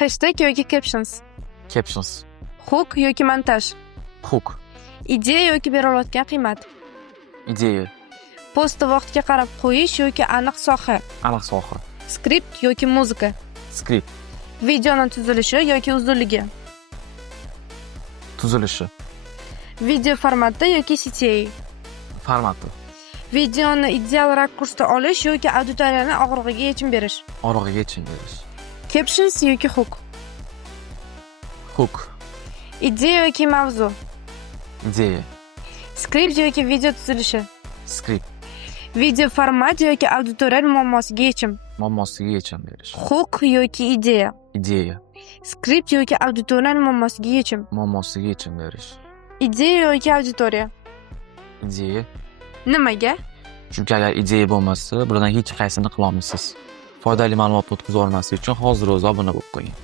Hashtag yoki captions. Captions. Hook yoki montaj. Hook. Ideya yoki berilayotgan qiymat. Ideya. Postni vaqtga qarab qo'yish yoki aniq soha. Aniq soha. Skript yoki muzika. Script. Videoning tuzilishi yoki uzunligi. Tuzilishi. Video formati yoki CTA. Formati. Videoni ideal rakursda olish yoki auditoriyani og'rig'iga yechim berish. Orig'iga yechim berish. Captions yoki hook. Hook. Ideya yoki mavzu. Ideya. Skript yoki video tuzilishi. Script. Video format yoki auditoriya muammosiga yechim. Muammosiga yechim berish. Hook yoki ideya. Ideya. Skript yoki auditoriya muammosiga yechim. Muammosiga yechim berish. Ideya yoki auditoriya. Ideya. Nimaga? Chunki agar ideya bo'lmasa, buradan hech qaysini qila olmaysiz. Foydali ma'lumot o'tkazib olmaslik uchun hozir o'zi obuna bo'lib qo'ying.